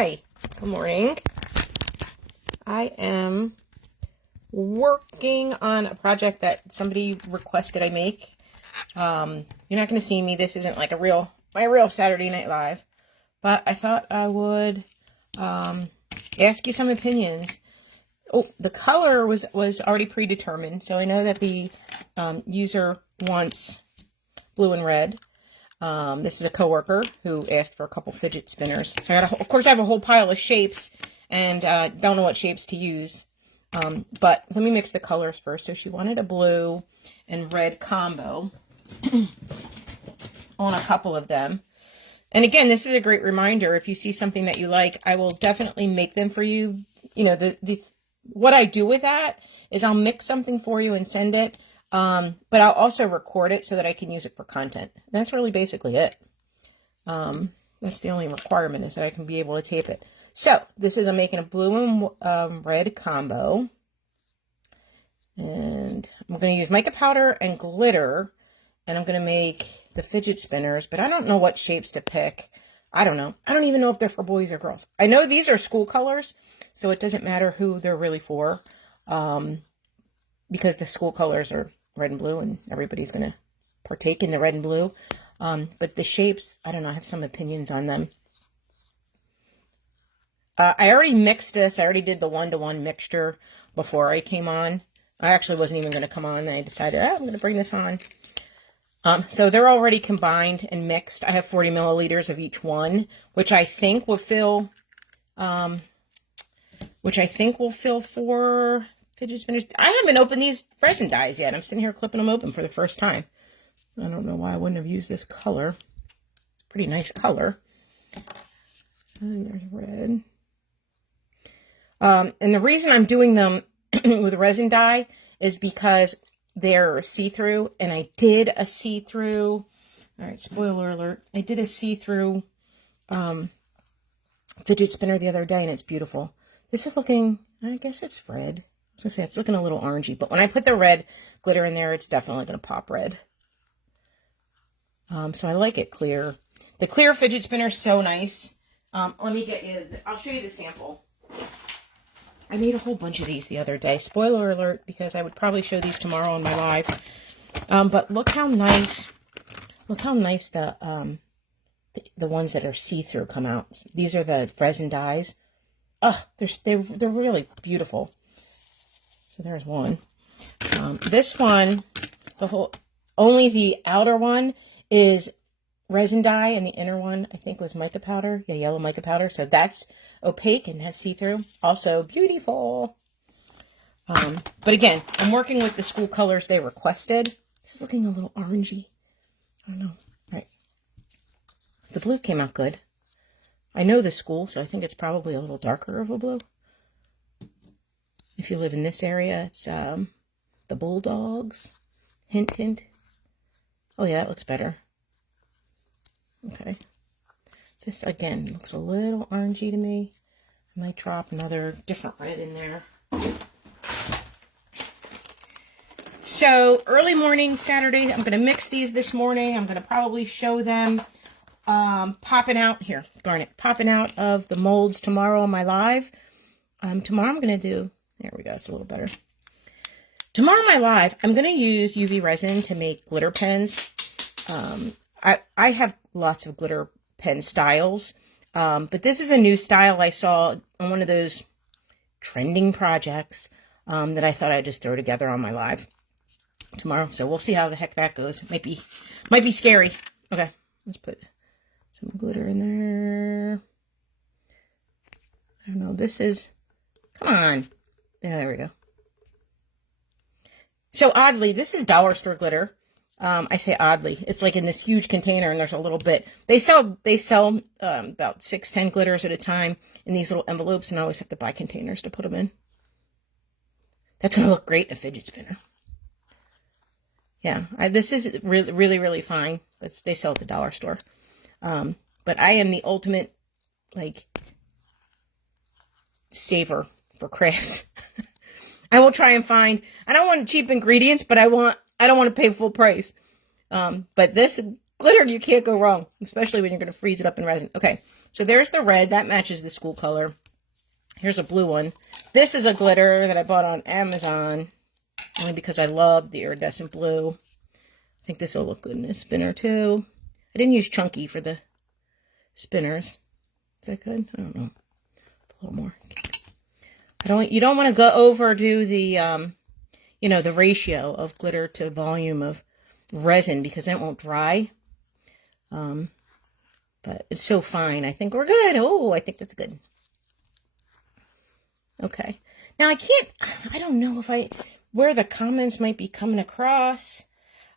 Hi, good morning. I am working on a project that somebody requested I make. You're not going to see me. This isn't like my real Saturday Night Live, but I thought I would ask you some opinions. Oh, the color was already predetermined, so I know that the user wants blue and red. This is a coworker who asked for a couple fidget spinners. So of course I have a whole pile of shapes and don't know what shapes to use. But let me mix the colors first. So she wanted a blue and red combo on a couple of them. And again, this is a great reminder. If you see something that you like, I will definitely make them for you. You know, what I do with that is I'll mix something for you and send it. But I'll also record it so that I can use it for content. That's really basically it. That's the only requirement, is that I can be able to tape it. So I'm making a blue and red combo. And I'm going to use mica powder and glitter. And I'm going to make the fidget spinners, but I don't know what shapes to pick. I don't know. I don't even know if they're for boys or girls. I know these are school colors, so it doesn't matter who they're really for. Because the school colors are red and blue, and everybody's going to partake in the red and blue. But the shapes, I don't know, I have some opinions on them. I already mixed this. I already did the 1-to-1 mixture before I came on. I actually wasn't even going to come on, and I decided, I'm going to bring this on. So they're already combined and mixed. I have 40 milliliters of each one, which I think will fill, for fidget spinners. I haven't opened these resin dies yet. I'm sitting here clipping them open for the first time. I don't know why I wouldn't have used this color. It's a pretty nice color. And there's red. And the reason I'm doing them with resin dye is because they're see-through, and I did a see-through, all right, spoiler alert, I did a see-through fidget spinner the other day, and it's beautiful. This is looking, I guess it's red. I was going to say, it's looking a little orangey, but when I put the red glitter in there, it's definitely going to pop red. So I like it clear. The clear fidget spinner is so nice. Let me get you, I'll show you the sample. I made a whole bunch of these the other day. Spoiler alert, because I would probably show these tomorrow on my live. But look how nice the ones that are see-through come out. These are the resin dyes. Oh, they're really beautiful. So there's one. This one, only the outer one is resin dye, and the inner one, I think, was mica powder. Yeah, yellow mica powder. So that's opaque and that's see-through. Also beautiful. But again, I'm working with the school colors they requested. This is looking a little orangey. I don't know. All right. The blue came out good. I know the school, so I think it's probably a little darker of a blue. If you live in this area, it's the Bulldogs. Hint, hint. Oh yeah, it looks better. Okay. This, again, looks a little orangey to me. I might drop another different red in there. So, early morning Saturday, I'm going to mix these this morning. I'm going to probably show them popping out of the molds tomorrow on my live. Tomorrow I'm going to do, there we go, it's a little better. Tomorrow on my live, I'm going to use UV resin to make glitter pens. I have lots of glitter pen styles, but this is a new style I saw on one of those trending projects that I thought I'd just throw together on my live tomorrow. So we'll see how the heck that goes. It might be scary. Okay, let's put some glitter in there. I don't know. This is, come on. Yeah, there we go. So oddly, this is dollar store glitter. I say oddly, it's like in this huge container, and there's a little bit. They sell about 6-10 glitters at a time in these little envelopes, and I always have to buy containers to put them in. That's going to look great in a fidget spinner. Yeah, this is really, really, really fine. But they sell at the dollar store. But I am the ultimate, like, saver for crafts. I will try and find, I don't want cheap ingredients, but I don't want to pay full price. But this Glitter, you can't go wrong, especially when you're going to freeze it up in resin. Okay, so there's the red. That matches the school color. Here's a blue one. This is a glitter that I bought on Amazon, only because I love the iridescent blue. I think this will look good in a spinner too. I didn't use chunky for the spinners. Is that good? I don't know. A little more. You don't want to overdo the, you know, the ratio of glitter to volume of resin, because then it won't dry. But it's so fine. I think we're good. Oh, I think that's good. Okay. Now I don't know where the comments might be coming across.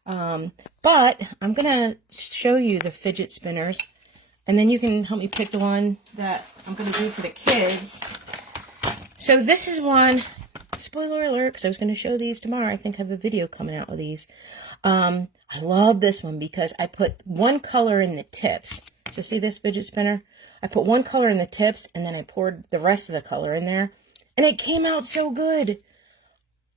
But I'm going to show you the fidget spinners, and then you can help me pick the one that I'm going to do for the kids. So this is one, spoiler alert, because I was going to show these tomorrow. I think I have a video coming out with these. I love this one because I put one color in the tips. So see this fidget spinner? I put one color in the tips, and then I poured the rest of the color in there. And it came out so good.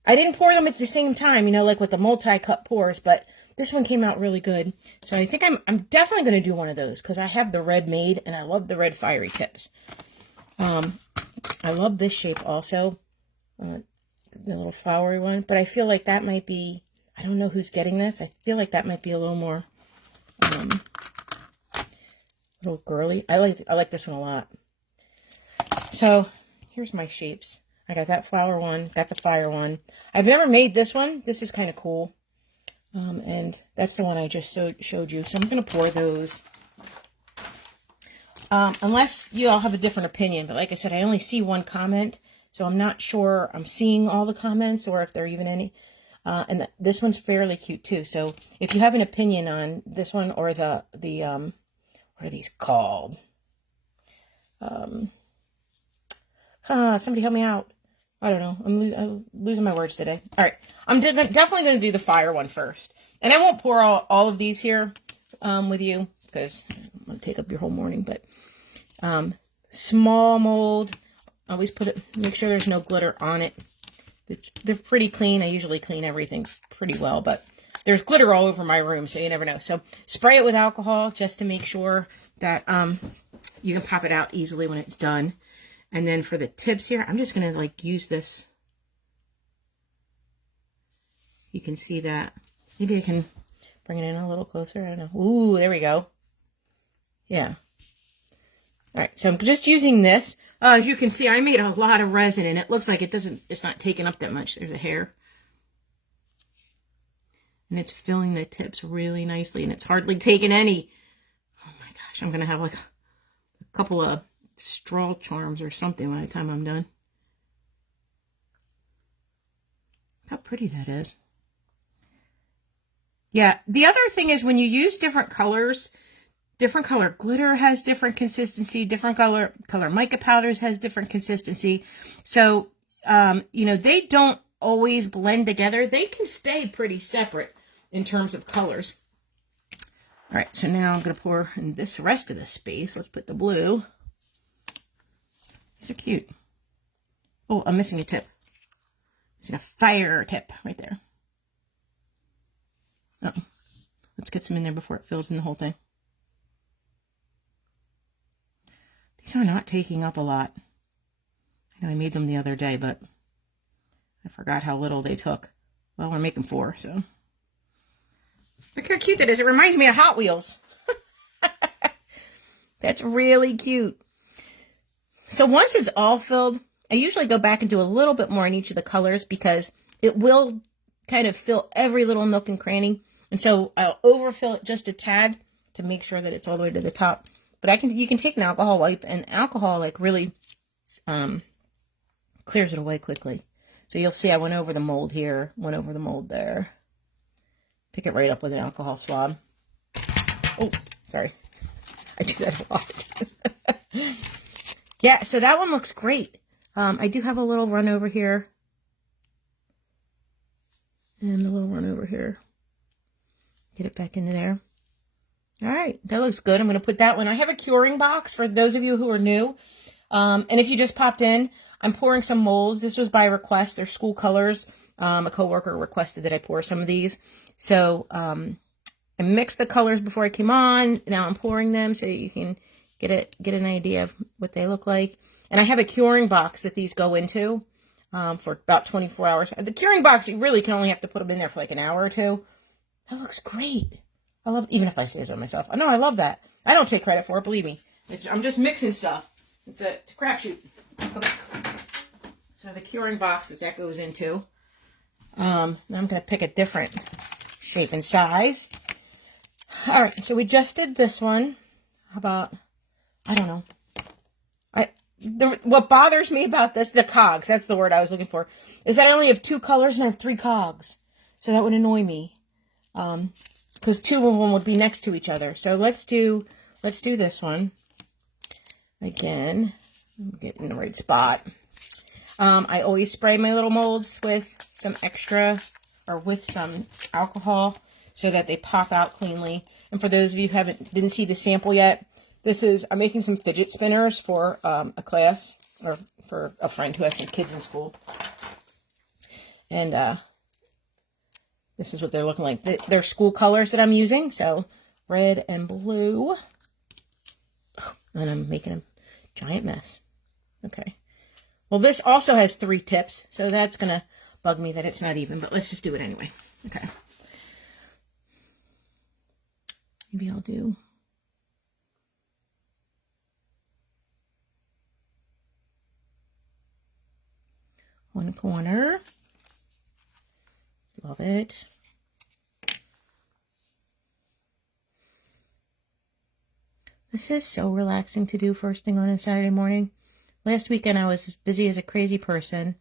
I didn't pour them at the same time, you know, like with the multi-cup pours, but this one came out really good. So I think I'm definitely going to do one of those because I have the red made, and I love the red fiery tips. I love this shape also, the little flowery one, but I feel like that might be, I don't know who's getting this. I feel like that might be a little more, little girly. I like this one a lot. So here's my shapes. I got that flower one, got the fire one. I've never made this one. This is kind of cool. And that's the one I just showed you. So I'm going to pour those. Unless you all have a different opinion. But like I said, I only see one comment. So I'm not sure I'm seeing all the comments or if there are even any. And this one's fairly cute too. So if you have an opinion on this one or the what are these called? Somebody help me out. I don't know. I'm losing my words today. All right. I'm definitely going to do the fire one first. And I won't pour all of these here with you because I'm going to take up your whole morning. But small mold. Always make sure there's no glitter on it. They're pretty clean. I usually clean everything pretty well. But there's glitter all over my room, so you never know. So spray it with alcohol just to make sure that you can pop it out easily when it's done. And then for the tips here, I'm just going to like use this. You can see that. Maybe I can bring it in a little closer. I don't know. Ooh, there we go. Yeah. All right. So I'm just using this. As you can see, I made a lot of resin and it looks like it's not taking up that much. There's a hair. And it's filling the tips really nicely and it's hardly taking any. Oh my gosh. I'm going to have like a couple of straw charms or something by the time I'm done. How pretty that is. Yeah, the other thing is when you use different colors, different color glitter has different consistency, different color mica powders has different consistency. So, you know, they don't always blend together. They can stay pretty separate in terms of colors. All right, so now I'm going to pour in this rest of the space. Let's put the blue. These are cute. Oh, I'm missing a tip. Missing a fire tip right there. Oh, let's get some in there before it fills in the whole thing. These are not taking up a lot. I know I made them the other day, but I forgot how little they took. Well, we're making 4, so. Look how cute that is. It reminds me of Hot Wheels. That's really cute. So once it's all filled, I usually go back and do a little bit more in each of the colors because it will kind of fill every little nook and cranny. And so I'll overfill it just a tad to make sure that it's all the way to the top. But you can take an alcohol wipe, and alcohol like really clears it away quickly. So you'll see I went over the mold here, went over the mold there. Pick it right up with an alcohol swab. Oh, sorry. I do that a lot. Yeah, so that one looks great. I do have a little run over here. And a little run over here. Get it back into there. All right, that looks good. I'm going to put that one. I have a curing box for those of you who are new. And if you just popped in, I'm pouring some molds. This was by request. They're school colors. A coworker requested that I pour some of these. So I mixed the colors before I came on. Now I'm pouring them so you can get an idea of what they look like. And I have a curing box that these go into for about 24 hours. The curing box, you really can only have to put them in there for like an hour or two. That looks great. I love, even if I say so myself. I know, I love that. I don't take credit for it, believe me. I'm just mixing stuff. It's a crapshoot. Okay. So the curing box that goes into. Now I'm going to pick a different shape and size. All right, so we just did this one. How about, I don't know. What bothers me about this, the cogs, that's the word I was looking for, is that I only have 2 colors and I have 3 cogs. So that would annoy me. Because 2 of them would be next to each other. So let's do this one. Again, I'm getting the right spot. I always spray my little molds with some extra, or with some alcohol, so that they pop out cleanly. And for those of you who didn't see the sample yet, I'm making some fidget spinners for a class, or for a friend who has some kids in school. And this is what they're looking like. They're school colors that I'm using, so red and blue. And I'm making a giant mess. Okay. Well, this also has 3 tips, so that's going to bug me that it's not even, but let's just do it anyway. Okay. Maybe I'll do one corner. Love it. This is so relaxing to do first thing on a Saturday morning. Last weekend I was as busy as a crazy person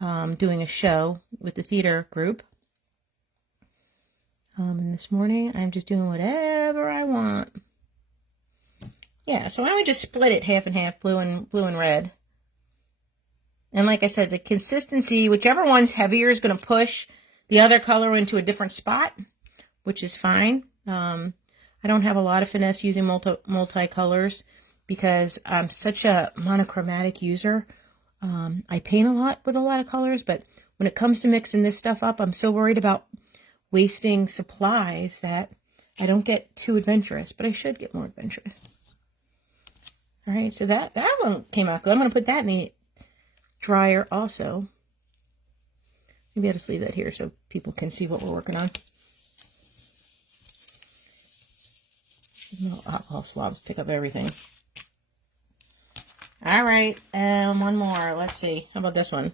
doing a show with the theater group. And this morning I'm just doing whatever I want. Yeah, so why don't we just split it half and half, blue and red. And like I said, the consistency, whichever one's heavier, is going to push the other color into a different spot, which is fine. I don't have a lot of finesse using multi-colors because I'm such a monochromatic user. I paint a lot with a lot of colors, but when it comes to mixing this stuff up, I'm so worried about wasting supplies that I don't get too adventurous, but I should get more adventurous. All right, so that one came out good. I'm going to put that in the dryer also. Maybe I'll just leave that here so people can see what we're working on. Little alcohol swabs pick up everything. All right, one more. Let's see. How about this one?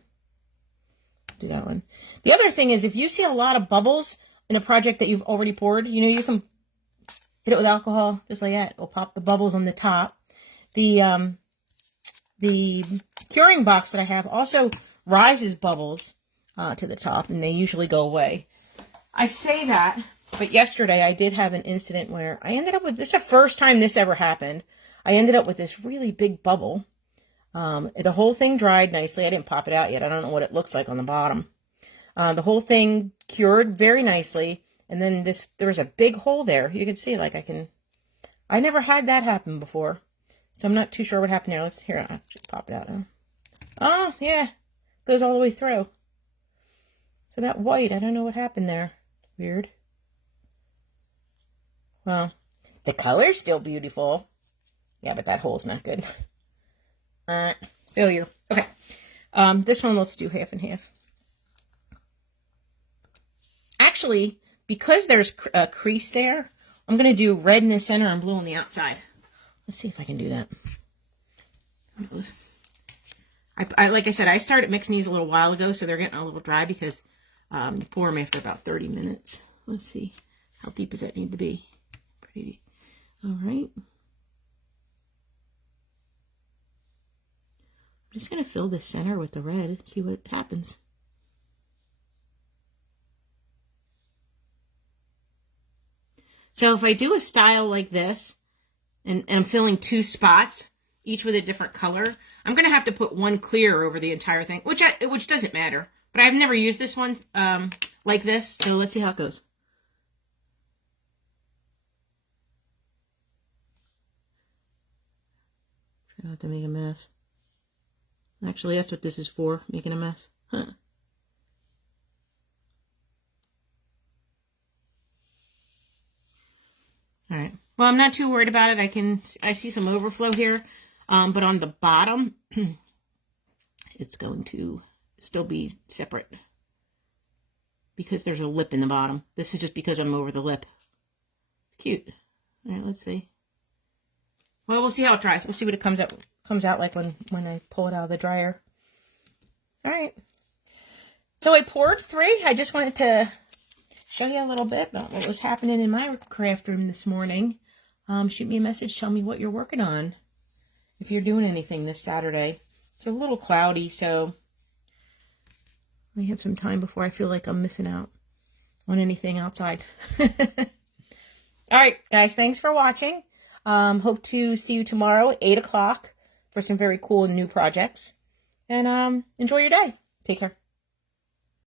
Do that one. The other thing is, if you see a lot of bubbles in a project that you've already poured, you know, you can hit it with alcohol just like that. It'll pop the bubbles on the top. The curing box that I have also rises bubbles to the top, and they usually go away. I say that, but yesterday I did have an incident where I ended up with, this is the first time this ever happened. I ended up with this really big bubble. The whole thing dried nicely. I didn't pop it out yet. I don't know what it looks like on the bottom. The whole thing cured very nicely. And then there was a big hole there. You can see, like, I never had that happen before. So I'm not too sure what happened there. I'll just pop it out now. Oh, yeah. Goes all the way through. So that white, I don't know what happened there. Weird. Well, the color's still beautiful. Yeah, but that hole's not good. Failure. Okay. This one, let's do half and half. Actually, because there's a crease there, I'm going to do red in the center and blue on the outside. Let's see if I can do that. Like I said, I started mixing these a little while ago, so they're getting a little dry because you pour them after about 30 minutes. Let's see. How deep does that need to be? Pretty deep. All right. I'm just going to fill the center with the red, see what happens. So if I do a style like this, and I'm filling 2 spots, each with a different color, I'm going to have to put one clear over the entire thing, which doesn't matter. But I've never used this one like this, so let's see how it goes. Try not to make a mess. Actually, that's what this is for, making a mess. Huh. Well, I'm not too worried about it. I see some overflow here, but on the bottom, it's going to still be separate because there's a lip in the bottom. This is just because I'm over the lip. It's cute. All right, let's see. Well, we'll see how it dries. We'll see what it comes out like when I pull it out of the dryer. All right. So I poured 3. I just wanted to show you a little bit about what was happening in my craft room this morning. Shoot me a message. Tell me what you're working on. If you're doing anything this Saturday. It's a little cloudy, so I have some time before I feel like I'm missing out on anything outside. All right, guys. Thanks for watching. Hope to see you tomorrow at 8 o'clock for some very cool new projects. And enjoy your day. Take care.